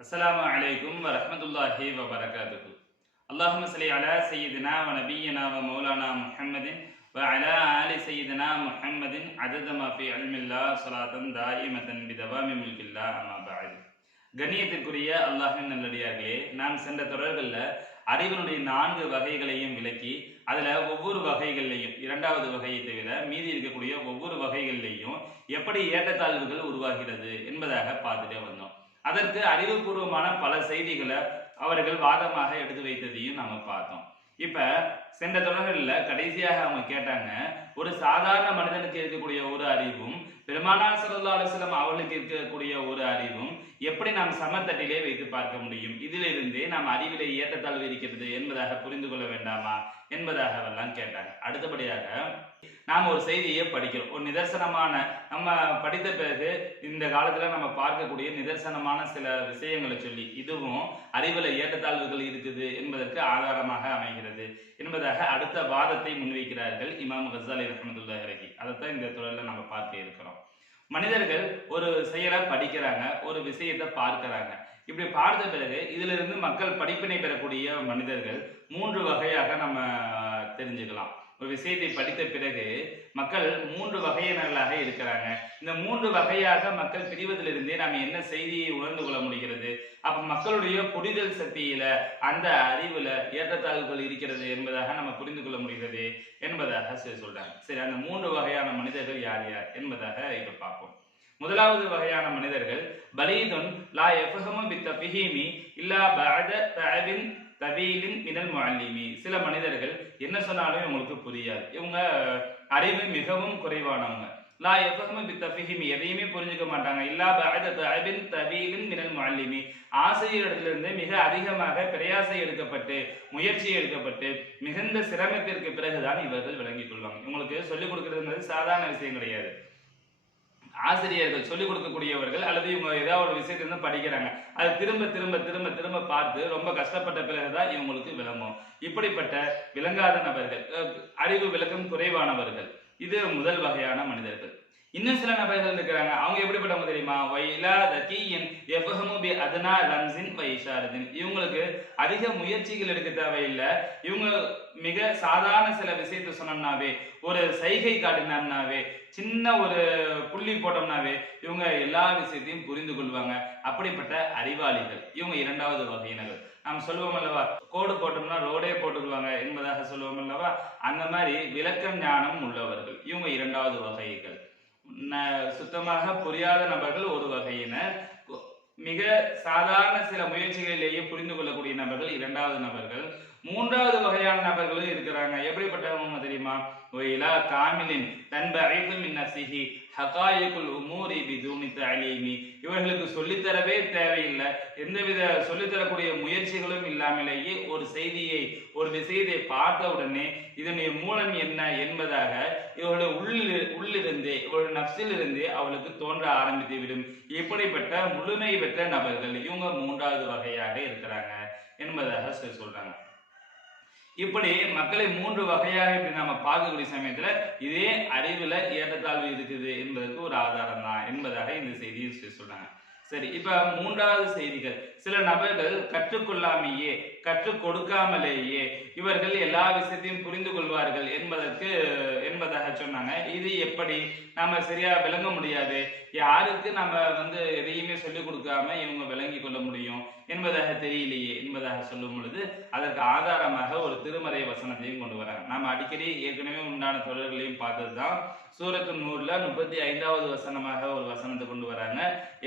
அஸ்லாம் அலைக்கும் வரமத்துல்லாஹி வபரகாத்துக்கு அல்லாஹும் சலி அலா சையீதினா வ நபியனா வ மௌலானா முஹம்மதின் வ அலா அலி சையீதினா முஹம்மதின் அததமா ஃபி அல்மில்லா சலாத்தன் தாயிமதன் பிதவாமி முல்கில்லா அம்மா பாய் கண்ணியத்திற்குரிய அல்லாஹின் நல்லடியார்களே நாம் சென்ற தொடர்களில் அறிவனுடைய நான்கு வகைகளையும் விளக்கி அதில் ஒவ்வொரு வகைகள்லையும் இரண்டாவது வகையை தவிர மீதி இருக்கக்கூடிய ஒவ்வொரு வகைகள்லையும் எப்படி ஏற்றத்தாழ்வுகள் உருவாகிறது என்பதாக பார்த்துட்டே வந்தோம். அதற்கு அறிவுபூர்வமான பல செய்திகளை அவர்கள் வாதமாக எடுத்து வைத்ததையும் நம்ம பார்த்தோம். இப்ப சென்ற தொடர்களில் கடைசியாக அவங்க கேட்டாங்க ஒரு சாதாரண மனிதனுக்கு இருக்கக்கூடிய ஒரு அறிவும் பெருமானார் சல்லா அலுவலம் அவர்களுக்கு இருக்கக்கூடிய ஒரு அறிவும் எப்படி நாம் சமத்தட்டிலே வைத்து பார்க்க முடியும்? இதிலிருந்தே நாம் அறிவிலே ஏற்றத்தாழ்வு இருக்கிறது என்பதாக புரிந்து கொள்ள வேண்டாமா? என்பதாகவெல்லாம் கேட்டாங்க. அடுத்தபடியாக நாம் ஒரு செய்தியை படிக்கிறோம். ஒரு நிதர்சனமான நம்ம படித்த பிறகு இந்த காலத்தில் நம்ம பார்க்கக்கூடிய நிதர்சனமான சில விஷயங்களை சொல்லி இதுவும் அறிவில் ஏற்றத்தாழ்வுகள் இருக்குது என்பதற்கு ஆதாரமாக அமைகிறது என்பதாக அடுத்த வாதத்தை முன்வைக்கிறார்கள் இமாம் ஹசாலி ரஹமதுல்லா இறகி அதைத்தான் இந்த தொடரில் நம்ம பார்க்க இருக்கிறோம். மனிதர்கள் ஒரு செயலை படிக்கிறாங்க ஒரு விஷயத்தை பார்க்கிறாங்க. இப்படி பார்த்த பிறகு இதிலிருந்து மக்கள் படிப்பினை பெறக்கூடிய மனிதர்கள் மூன்று வகையாக நம்ம தெரிஞ்சுக்கலாம். ஒரு விஷயத்தை படித்த பிறகு மக்கள் மூன்று வகையினர்களாக இருக்கிறாங்க. இந்த மூன்று வகையாக மக்கள் பிரிவதிலிருந்தே நாம் என்ன செய்தியை உணர்ந்து கொள்ள முடிகிறது? அப்ப மக்களுடைய புரிதல் சக்தியில அந்த அறிவுல ஏற்றத்தாழ்வுகள் இருக்கிறது என்பதாக நம்ம புரிந்து கொள்ள முடிகிறது என்பதாக சரி சொல்றாங்க. சரி அந்த மூன்று வகையான மனிதர்கள் யார் யார் என்பதாக இப்ப பார்ப்போம். முதலாவது வகையான மனிதர்கள் பலீதுன் லா எஃபஹமு பித்த பிஹீமி இல்லா பஅத தஅபின் தவீலின் மினல் முஅல்லிமி. சில மனிதர்கள் என்ன சொன்னாலும் இவங்களுக்கு புரியாது. இவங்க அறிவு மிகவும் குறைவானவங்க. லா எஃபஹமு பித்த பிஹீமி எதையுமே புரிஞ்சுக்க மாட்டாங்க. இல்லா பஅத தஅபின் தவீலின் மினல் முஅல்லிமி. ஆசிரியரிடத்திலிருந்து மிக அதிகமாக பிரயாசை எடுக்கப்பட்டு முயற்சி எடுக்கப்பட்டு மிகுந்த சிரமத்திற்கு பிறகுதான் இவர்கள் விளங்கிக் கொள்வாங்க. இவங்களுக்கு சொல்லிக் கொடுக்கறதுங்கிறது சாதாரண விஷயம் கிடையாது. ஆசிரியர்கள் சொல்லிக் கொடுக்கக்கூடியவர்கள் அல்லது இவங்க ஏதாவது ஒரு விஷயத்திலிருந்து படிக்கிறாங்க. அது திரும்ப திரும்ப திரும்ப திரும்ப பார்த்து ரொம்ப கஷ்டப்பட்ட பிறகுதான் இவங்களுக்கு விளங்கும். இப்படிப்பட்ட விளங்காத நபர்கள் அஹ், அறிவு விளக்கம் குறைவானவர்கள் இது முதல் வகையான மனிதர்கள். இன்னும் சில நபர்கள் இருக்கிறாங்க. அவங்க எப்படிப்பட்டவங்க தெரியுமா? வைலா தகியன் எஃபஹமு பி அதனா லம்சின் வைஷாரதின் இவங்களுக்கு அதிக முயற்சிகள் எடுக்க தேவையில்லை. இவங்க மிக சாதாரண சில விஷயத்தை சொன்னோம்னாவே ஒரு சைகை காட்டினோம்னாவே சின்ன ஒரு புள்ளி போட்டோம்னாவே இவங்க எல்லா விஷயத்தையும் புரிந்து கொள்வாங்க. அப்படிப்பட்ட அறிவாளிகள். இவங்க இரண்டாவது வகையினர்கள். நாம் சொல்லுவோம் அல்லவா? கோடு போட்டோம்னா ரோடே போட்டுக்குவாங்க என்பதாக சொல்லுவோம் அல்லவா? அந்த மாதிரி விளக்க ஞானம் உள்ளவர்கள். இவங்க இரண்டாவது வகைகள். சுத்தமாக புரியாத நபர்கள் ஒரு வகையினர். மிக சாதாரண சில முயற்சிகளிலேயே புரிந்து கொள்ளக்கூடிய நபர்கள் இரண்டாவது நபர்கள். மூன்றாவது வகையான நபர்களும் இருக்கிறாங்க. எப்படிப்பட்டவங்க தெரியுமா? ஒயிலா காமிலின் தன்ப ஐஃபு மின் நஃப்ஸிஹி ஹகாயிகுல் உமூரி பிதூனி தலீமி. இவர்களுக்கு சொல்லித்தரவே தேவையில்லை. எந்தவித சொல்லித்தரக்கூடிய முயற்சிகளும் இல்லாமலேயே ஒரு செய்தியை ஒரு விஷயத்தை பார்த்த உடனே இதனுடைய மூலம் என்ன என்பதாக இவர்களுடைய உள்ளில் உள்ளிருந்தே இவருடைய நப்சிலிருந்தே அவளுக்கு தோன்ற ஆரம்பித்து விடும் இப்படிப்பட்ட முழுமை பெற்ற நபர்கள் இவங்க மூன்றாவது வகையாக இருக்கிறாங்க என்பதாக சொல்லி சொல்றாங்க. இப்படி மக்களை மூன்று வகையாக இப்படி நம்ம பார்க்கக்கூடிய சமயத்துல இதே அறிவுல ஏற்றத்தாழ்வு இருக்குது என்பதற்கு ஒரு ஆதாரம் தான் என்பதாக இந்த செய்தியை சொல்றாங்க. சரி இப்ப மூன்றாவது செய்திகள். சில நபர்கள் கற்றுக்கொள்ளாமையே கற்றுக் கொடுக்காமலேயே இவர்கள் எல்லா விஷயத்தையும் புரிந்து கொள்வார்கள் என்பதற்கு என்பதாக சொன்னாங்க. இது எப்படி? நாம சரியா விளங்க முடியாது. யாருக்கு நம்ம வந்து எதையுமே சொல்லிக் கொடுக்காம இவங்க விளங்கி கொள்ள முடியும் என்பதாக தெரியலையே என்பதாக சொல்லும் பொழுது அதற்கு ஆதாரமாக ஒரு திருமறை வசனத்தையும் கொண்டு வராங்க. நாம அடிக்கடி ஏற்கனவே உண்டான தொடர்களையும் பார்த்ததுதான் சூரத்து நூறுல முப்பத்தி ஐந்தாவது வசனமாக ஒரு வசனத்தை கொண்டு வராங்க.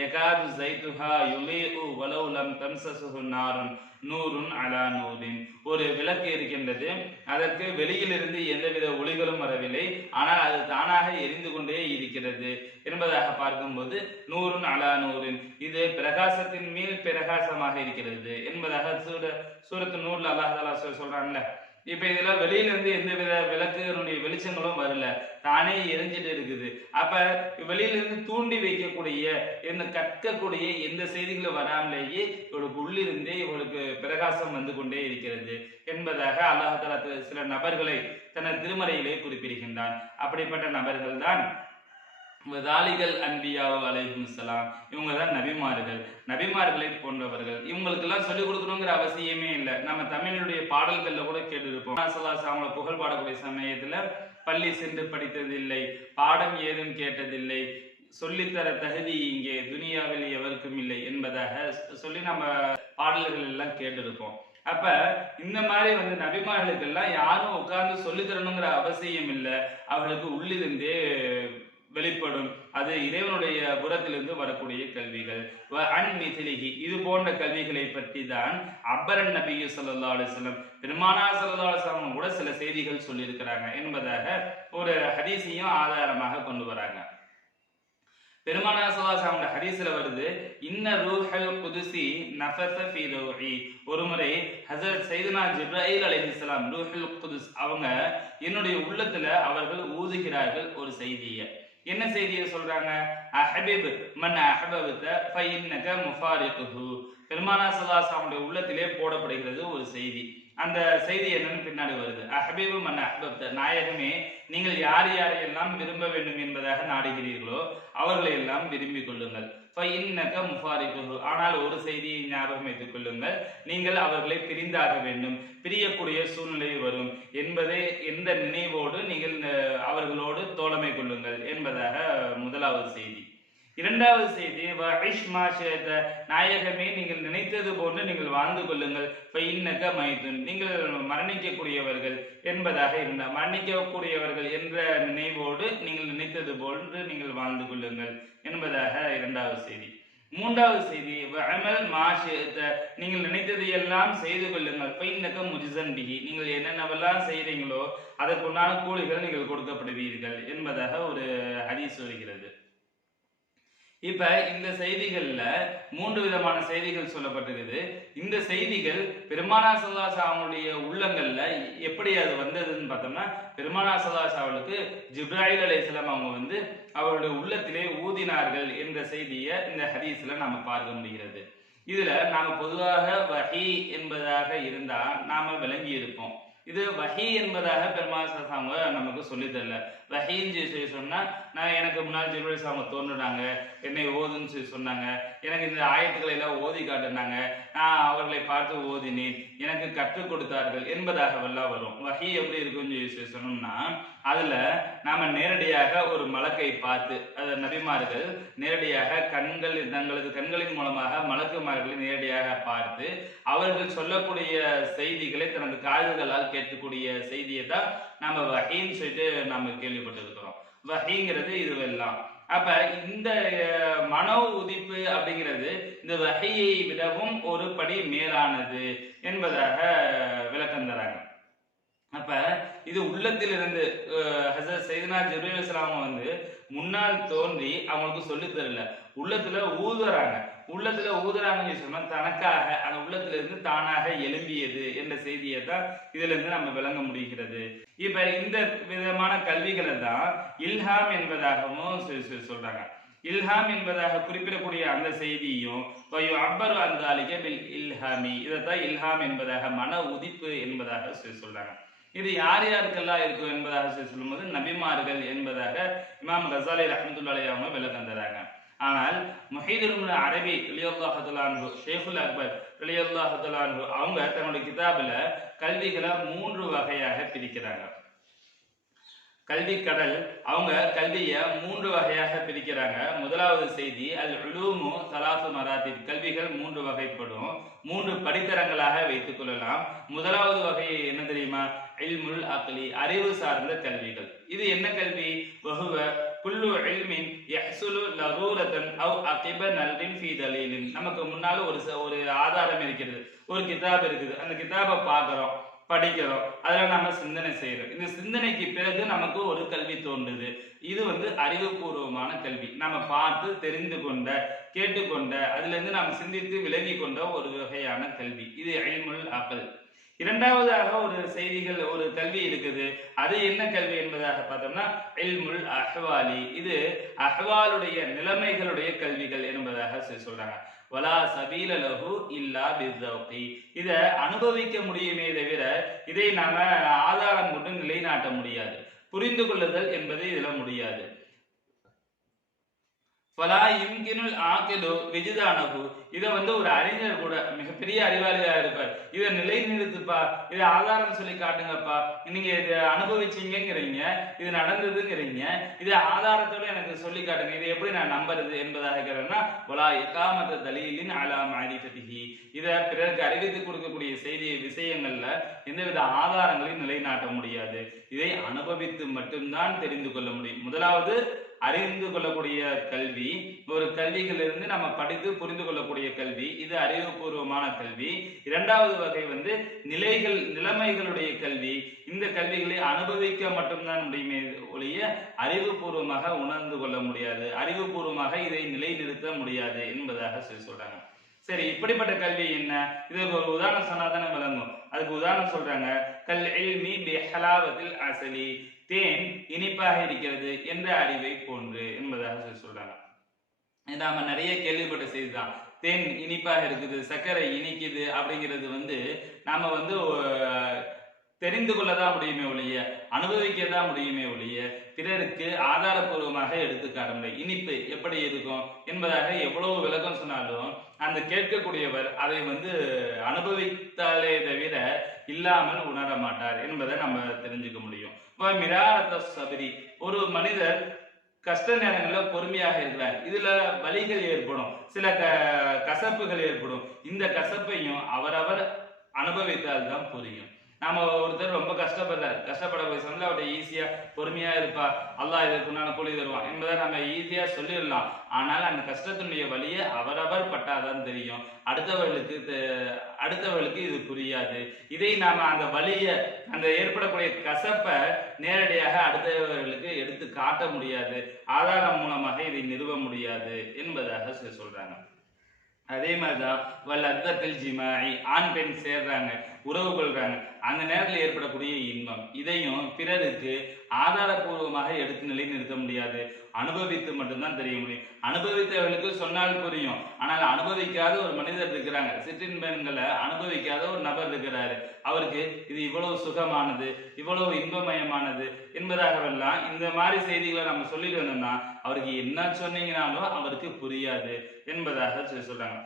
எகாது ஜைத்துஹா யுலீஉ வலவு தம்சசுஹு நாரும் நூறுன் அலா நூரின். ஒரு விளக்கு இருக்கின்றது. அதற்கு வெளியிலிருந்து எந்தவித ஒளிகளும் வரவில்லை. ஆனால் அது தானாக எரிந்து கொண்டே இருக்கிறது. என்பதாக பார்க்கும்போது நூறுன் அலா நூறின் இது பிரகாசத்தின் மேல் பிரகாசமாக இருக்கிறது. என்பதாக சூர சூரத்து நூறுல அல்லாஹ் சொல்றாங்கல்ல இப்ப இதுல வெளியில இருந்து எந்தவித விளக்குகளுடைய வெளிச்சங்களும் வரல. தானே எரிஞ்சிட்டு இருக்குது. அப்ப வெளியில இருந்து தூண்டி வைக்கக்கூடிய என்ன கற்கக்கூடிய எந்த செய்திகளும் வராமலேயே இவளுக்கு உள்ளிருந்தே இவளுக்கு பிரகாசம் வந்து கொண்டே இருக்கிறது என்பதாக அல்லாஹால சில நபர்களை தனது திருமறையிலே குறிப்பிடுகின்றான். அப்படிப்பட்ட நபர்கள் தான் தாலிகள் அன்பியாவு அலைஹிமுசலாம் இவங்க தான் நபிமார்கள். நபிமார்களை போன்றவர்கள். இவங்களுக்கெல்லாம் சொல்லிக் கொடுக்கணுங்கிற அவசியமே இல்லை. நம்ம தமிழனுடைய பாடல்கள்ல கூட கேட்டிருப்போம். அவங்கள புகழ் பாடக்கூடிய சமயத்துல பள்ளி சென்று படித்ததில்லை பாடம் ஏதும் கேட்டதில்லை. சொல்லித்தர தகுதி இங்கே துனியாவில் எவருக்கும் இல்லை என்பதாக சொல்லி நம்ம பாடல்கள் எல்லாம் கேட்டிருப்போம். அப்ப இந்த மாதிரி வந்து நபிமார்களுக்கெல்லாம் யாரும் உட்கார்ந்து சொல்லித்தரணுங்கிற அவசியம் இல்லை. அவர்களுக்கு உள்ளிருந்தே வெளிப்படும். அது இறைவனுடைய புறத்திலிருந்து வரக்கூடிய கல்விகள். அன்மிசிலிகி இது போன்ற கல்விகளை பற்றி தான் அப்பரன் நபி சல்லா அலிஸ்லம் பெருமானா சல்லா அலிஸ்லாம் கூட சில செய்திகள் சொல்லியிருக்கிறாங்க என்பதாக ஒரு ஹதீஸையும் ஆதாரமாக கொண்டு வராங்க. பெருமானா சல்லாஹ் ஹதீஸ்ல வருது இன்ன ரூஹல் குதுசி நஃபஸ ஃபீ ரூஹி. ஒரு முறை ஹசரத் சைதுனா ஜிப்ராயில் அலைஹிஸ்ஸலாம் குதுஸ் அவங்க என்னுடைய உள்ளத்துல அவர்கள் ஊதுகிறார்கள் ஒரு செய்தியை. என்ன செய்தியை சொல்றாங்க? அஹபிப் மன் அஹபபத ஃபைன்னக முஃபாரிகுஹு பெருமானா சல்லாஹ் அவங்களுடைய உள்ளத்திலே போடப்படுகிறது ஒரு செய்தி. அந்த செய்தி என்னன்னு பின்னாடி வருது. அஹபீபு மன் அஹபப்த நாயகமே நீங்கள் யார் யாரையெல்லாம் விரும்ப வேண்டும் என்பதாக நாடுகிறீர்களோ அவர்களை எல்லாம் விரும்பிக் கொள்ளுங்கள். ஆனால் ஒரு செய்தியை ஞாபகம் வைத்துக் கொள்ளுங்கள். நீங்கள் அவர்களை பிரிந்தாக வேண்டும். பிரியக்கூடிய சூழ்நிலை வரும் என்பதை எந்த நினைவோடு நீங்கள் அவர்களோடு தோழமை கொள்ளுங்கள் என்பதாக முதலாவது செய்தி. இரண்டாவது செய்தி ஐஷ்மா சேத நாயகமே நீங்கள் நினைத்தது போன்று நீங்கள் வாழ்ந்து கொள்ளுங்கள். பைன்னக மைதுன். நீங்கள் மரணிக்கக்கூடியவர்கள் என்பதாக இருந்தால் மரணிக்கக்கூடியவர்கள் என்ற நினைவோடு நீங்கள் நினைத்தது போன்று நீங்கள் வாழ்ந்து கொள்ளுங்கள் என்பதாக இரண்டாவது செய்தி. மூன்றாவது செய்தி அமல் மாஷித்த நீங்கள் நினைத்ததை எல்லாம் செய்து கொள்ளுங்கள். ஃபைன்னக முஜிசன் பிஹி. நீங்கள் என்னென்னவெல்லாம் செய்கிறீங்களோ அதற்குண்டான கூலிகள் நீங்கள் கொடுக்கப்படுவீர்கள் என்பதாக ஒரு ஹதீஸ் வருகிறது இப்ப இந்த செய்திகள்ல மூன்று விதமான செய்திகள் சொல்லப்பட்டிருக்குது. இந்த செய்திகள் பெருமானா சல்லாஸ் உள்ளங்கள்ல எப்படி அது வந்ததுன்னு பார்த்தோம்னா பெருமானா சல்லாஸ் அவளுக்கு ஜிப்ராயில் அலைஹிஸ்ஸலாம் அவங்க வந்து அவருடைய உள்ளத்திலே ஊதினார்கள் என்ற செய்தியை இந்த ஹதீஸ்ல நாம பார்க்க முடிகிறது. இதுல நாம பொதுவாக வஹி என்பதாக இருந்தா நாம விளங்கி இருப்போம் இது வஹி என்பதாக பெருமாள் அவங்க நமக்கு சொல்லித்தரல தரல சொல்லி சொன்னால் நான் எனக்கு முன்னால் ஜிப்ரேல் அவங்க தோன்றுனாங்க என்னை ஓதுன்னு சொல்லி சொன்னாங்க எனக்கு இந்த ஆயத்துக்களை எல்லாம் ஓதி காட்டினாங்க நான் அவர்களை பார்த்து ஓதினேன் எனக்கு கற்றுக் கொடுத்தார்கள் என்பதாக எல்லாம் வரும் வகி எப்படி இருக்குன்னு சொல்லி சொன்னோம்னா அதில் நாம் நேரடியாக ஒரு மலக்கை பார்த்து அது நபிமார்கள் நேரடியாக கண்கள் தங்களது கண்களின் மூலமாக மலக்குமார்களை நேரடியாக பார்த்து அவர்கள் சொல்லக்கூடிய செய்திகளை தனது காதுகளால் கேட்கக்கூடிய செய்தியை தான் நம்ம வஹீன்னு சொல்லிட்டு நாம கேள்விப்பட்டிருக்கிறோம் வஹீங்கிறது இதுவெல்லாம். அப்ப இந்த மனோ உதிப்பு அப்படிங்கிறது இந்த வகையை விடவும் ஒரு படி மேலானது என்பதாக விளக்கம் தராங்க. அப்ப இது உள்ளத்திலிருந்து இருந்து ஹசரத் சைதனா ஜிப்ரீல் இஸ்லாம வந்து முன்னால் தோன்றி அவங்களுக்கு சொல்லி தரல. உள்ளத்துல ஊதுறாங்க. உள்ளத்துல ஊதுறாங்கன்னு சொன்னா தனக்காக அந்த உள்ளத்துல இருந்து தானாக எழும்பியது என்ற செய்தியை தான் இதுல இருந்து நம்ம விளங்க முடிகிறது. இப்ப இந்த விதமான கல்விகளை தான் இல்ஹாம் என்பதாகவும் சொல்றாங்க. இல்ஹாம் என்பதாக குறிப்பிடக்கூடிய அந்த செய்தியும் அப்பரு அந்த பில் இல்ஹாமி. இதைத்தான் இல்ஹாம் என்பதாக மன உதிப்பு என்பதாக சொல்லி சொல்றாங்க. இது யார் யாருக்கெல்லாம் இருக்கும் என்பதாக சொல்லும்போது நபிமார்கள் என்பதாக இமாம் கசாலி ரஹமத்துல்லாஹி அவங்க விளக்கம் தராங்க. ஆனால் முஹீதுல் அரபி லியல்லாஹத்துலான்ஹு ஷேஃபுல் அக்பர் லியல்லாஹத்துலான்ஹு அவங்க தன்னுடைய கிதாபில் கல்விகளை மூன்று வகையாக பிரிக்கிறாங்க. கல்வி கடல் அவங்க கல்வியை மூன்று வகையாக பிரிக்கிறாங்க. முதலாவது செய்தி அல் உலூமு சலாசு மராத்தி கல்விகள் மூன்று வகைப்படும். மூன்று படித்தரங்களாக வைத்துக் கொள்ளலாம். முதலாவது வகை என்ன தெரியுமா? இல்முல் அக்லி அறிவு சார்ந்த கல்விகள். இது என்ன கல்வி? வகுவ குல்லு இல்மின் யஹ்சுலு லரூரத்தன் அவ் அகிப நல்ரின் ஃபீ தலீலின். நமக்கு முன்னால ஒரு ச- ஒரு ஆதாரம் இருக்கிறது. ஒரு கிதாப் இருக்குது. அந்த கிதாபை பார்க்குறோம். படிக்கிறோம். அதில் நம்ம சிந்தனை செய்கிறோம் இந்த சிந்தனைக்கு பிறகு நமக்கு ஒரு கல்வி தோன்றுது. இது வந்து அறிவுபூர்வமான கல்வி. நம்ம பார்த்து தெரிந்து கொண்ட கேட்டுக்கொண்ட அதுலேருந்து நாம் சிந்தித்து விலகி கொண்ட ஒரு வகையான கல்வி. இது இல்முல் அகல். இரண்டாவதாக ஒரு செய்திகள் ஒரு கல்வி இருக்குது. அது என்ன கல்வி என்பதாக பார்த்தோம்னா இல்முல் அஹ்வாலி. இது அஹ்வாலுடைய நிலைமைகளுடைய கல்விகள் என்பதாக சொல்றாங்க. வலா சபீல லகு இல்லா பிஸ்ஸௌகி இதை அனுபவிக்க முடியுமே தவிர இதை நாம ஆதாரம் கொண்டு நிலைநாட்ட முடியாது. புரிந்து கொள்ளுதல் என்பது இதுல முடியாது. பலா இம்கினுல் ஆக்கிலோ விஜிதானகு இதை வந்து ஒரு அறிஞர் கூட மிகப்பெரிய அறிவாளியா இருப்பார். இதை நிலைநிறுத்துப்பா இதை ஆதாரம் சொல்லி காட்டுங்கப்பா. நீங்க இதை அனுபவிச்சீங்கிறீங்க இது நடந்ததுங்கிறீங்க இதை ஆதாரத்தோட எனக்கு சொல்லி காட்டுங்க. இதை எப்படி நான் நம்புறது என்பதாக இருக்கிறேன்னா ஒலா இக்காமத தலீலின் அலா மாரிஃபதிஹி இதை பிறருக்கு அறிவித்து கொடுக்கக்கூடிய செய்தி விஷயங்கள்ல எந்தவித ஆதாரங்களையும் நிலைநாட்ட முடியாது. இதை அனுபவித்து மட்டும்தான் தெரிந்து கொள்ள முடியும். முதலாவது அறிந்து கொள்ளக்கூடிய கல்வி ஒரு கல்விகளிலிருந்து நம்ம படித்து புரிந்து கொள்ளக்கூடிய கல்வி இது அறிவுபூர்வமான கல்வி. இரண்டாவது வகை வந்து நிலைகள் நிலைமைகளுடைய கல்வி. இந்த கல்விகளை அனுபவிக்க மட்டும்தான் முடியுமே ஒழிய அறிவுபூர்வமாக உணர்ந்து கொள்ள முடியாது. அறிவுபூர்வமாக இதை நிலைநிறுத்த முடியாது என்பதாக சொல்லி சொல்றாங்க. சரி இப்படிப்பட்ட கல்வி என்ன? இதுக்கு ஒரு உதாரணம் சொன்னாதானே விளங்கும். அதுக்கு உதாரணம் சொல்றாங்க கல் இல்மி பி ஹலாவத்தில் அசலி தேன் இனிப்பாக இருக்கிறது என்ற அறிவை போன்று என்பதாக சொல்லி சொல்றாங்க. இது நாம நிறைய கேள்விப்பட்ட செய்தி தான். தேன் இனிப்பாக இருக்குது சர்க்கரை இனிக்குது அப்படிங்கிறது வந்து நாம வந்து தெரிந்து தெரிந்து கொள்ளதான் முடியுமே ஒழிய அனுபவிக்க தான் முடியுமே ஒழிய பிறருக்கு ஆதாரபூர்வமாக எடுத்துக்காட முடியும் இனிப்பு எப்படி இருக்கும் என்பதாக எவ்வளவு விளக்கம் சொன்னாலும் அந்த கேட்கக்கூடியவர் அதை வந்து அனுபவித்தாலே தவிர இல்லாமல் உணர மாட்டார் என்பதை நம்ம தெரிஞ்சுக்க முடியும். இப்போ மிராரத சபரி. ஒரு மனிதர் கஷ்ட நேரங்களில் பொறுமையாக இருக்கிறார். இதுல வலிகள் ஏற்படும். சில க கசப்புகள் ஏற்படும். இந்த கசப்பையும் அவரவர் அனுபவித்தால் தான் புரியும். நாம ஒருத்தர் ரொம்ப கஷ்டப்படுறாரு. கஷ்டப்பட போய் சொன்னா அவர்கிட்ட ஈஸியா பொறுமையா இருப்பா. அல்லாஹ் இதற்குண்டான கூலி தருவான் என்பதை நம்ம ஈஸியா சொல்லிடலாம். ஆனால் அந்த கஷ்டத்தினுடைய வழியை அவரவர் பட்டாதான் தெரியும். அடுத்தவர்களுக்கு அடுத்தவர்களுக்கு இது புரியாது. இதை நாம அந்த வழியை அந்த ஏற்படக்கூடிய கசப்பை நேரடியாக அடுத்தவர்களுக்கு எடுத்து காட்ட முடியாது. ஆதாரம் மூலமாக இதை நிறுவ முடியாது என்பதாக சொல்றாங்க. அதே மாதிரிதான் வல் அத்தத்தில் ஜிமாயி ஆண் பெண் சேர்றாங்க. உறவு கொள்றாங்க அந்த நேரத்தில் ஏற்படக்கூடிய இன்பம். இதையும் பிறருக்கு ஆதாரபூர்வமாக எடுத்து நிலைநிறுத்த முடியாது. அனுபவித்து மட்டும்தான் தெரிய முடியும். அனுபவித்தவர்களுக்கு சொன்னால் புரியும். ஆனால் அனுபவிக்காத ஒரு மனிதர் இருக்கிறாங்க. சிற்றின்பங்களை அனுபவிக்காத ஒரு நபர் இருக்கிறாரு. அவருக்கு இது இவ்வளவு சுகமானது இவ்வளவு இன்பமயமானது என்பதாகவெல்லாம் இந்த மாதிரி செய்திகளை நம்ம சொல்லிட்டு வந்தோம்னா அவருக்கு என்ன சொன்னீங்கனாலும் அவருக்கு புரியாது என்பதாக சொல்லி சொல்றாங்க.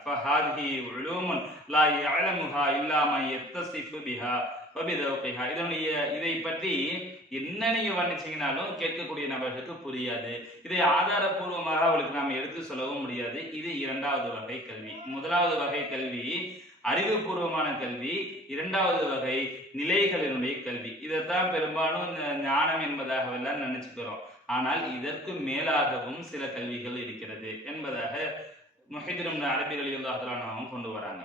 ஃபஹாதிஹி பிஹா வபிதௌகிஹா இதனுடைய இதை பற்றி என்ன நீங்க வர்ணிச்சீங்கனாலும் கேட்கக்கூடிய நபர்களுக்கு புரியாது. இதை ஆதாரபூர்வமாக அவளுக்கு நாம் எடுத்து சொல்லவும் முடியாது. இது இரண்டாவது வகை கல்வி. முதலாவது வகை கல்வி அறிவுபூர்வமான கல்வி. இரண்டாவது வகை நிலைகளினுடைய கல்வி. இதைத்தான் பெரும்பாலும் ஞானம் என்பதாகவெல்லாம் நினைச்சுக்கிறோம். ஆனால் இதற்கு மேலாகவும் சில கல்விகள் இருக்கிறது என்பதாக முஹிதிரும் அரபிகள் கொண்டு வராங்க.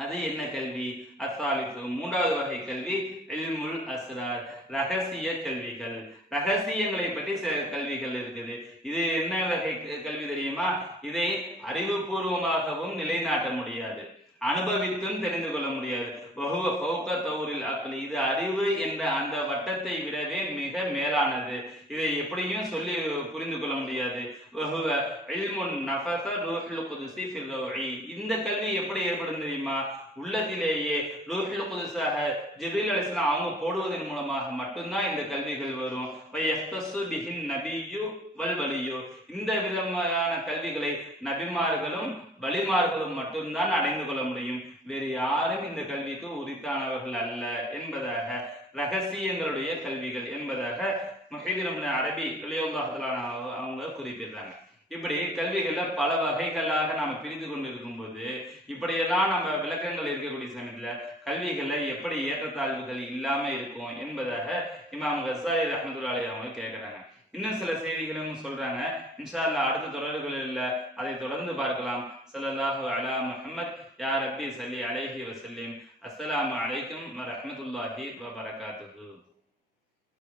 அது என்ன கல்வி? அசாலிசு மூன்றாவது வகை கல்வி இல்முல் அஸ்ரார். ரகசிய கல்விகள். ரகசியங்களை பற்றி சில கல்விகள் இருக்குது. இது என்ன வகை க- கல்வி தெரியுமா? இதை அறிவுபூர்வமாகவும் நிலைநாட்ட முடியாது. அனுபவித்தும் தெரிந்து கொள்ள முடியாது. வகுவ பௌக்க தௌரில் அக்லி. இது அறிவு என்ற அந்த வட்டத்தை விடவே மிக மேலானது. இதை எப்படியும் சொல்லி புரிந்து கொள்ள முடியாது. வஹுவ இல்முன் நஃபஸ ரூஹில் குதுசி ஃபில்லோஹி இந்த கல்வி எப்படி ஏற்படும் தெரியுமா? உள்ளத்திலேயே ரூஹில் குதுசாக ஜிபில் அலிஸ்லாம் அவங்க போடுவதன் மூலமாக மட்டும்தான் இந்த கல்விகள் வரும். வயஸ்தசு பிஹின் நபியு வல் வலியு. இந்த விதமான கல்விகளை நபிமார்களும் வழிமார்களும் மட்டும்தான் அடைந்து கொள்ள முடியும். வேறு யாரும் இந்த கல்விக்கு உரித்தானவர்கள் அல்ல என்பதாக ரகசியங்களுடைய கல்விகள் என்பதாக முஹிதிரம் அரபி வெளியோகாகத்தலான அவங்க குறிப்பிடுறாங்க. இப்படி கல்விகளில் பல வகைகளாக நாம் பிரிந்து கொண்டு இருக்கும்போது இப்படியெல்லாம் நம்ம விளக்கங்கள் இருக்கக்கூடிய சமயத்தில் கல்விகளில் எப்படி ஏற்றத்தாழ்வுகள் இல்லாமல் இருக்கும் என்பதாக இமாம் கசாயி ரஹமதுல்லாலி அவங்க கேட்குறாங்க இன்னும் சில செய்திகளும் சொல்றாங்க. இன்ஷா அல்லா அடுத்த தொடர்களில் அதை தொடர்ந்து பார்க்கலாம். சல்லாஹு அலா முஹம்மத். யா ரப்பி சல்லி அலைஹி வசல்லிம் அஸ்ஸலாமு அலைக்கும் வரமத்துல்லாஹி ரஹ்மத்துல்லாஹி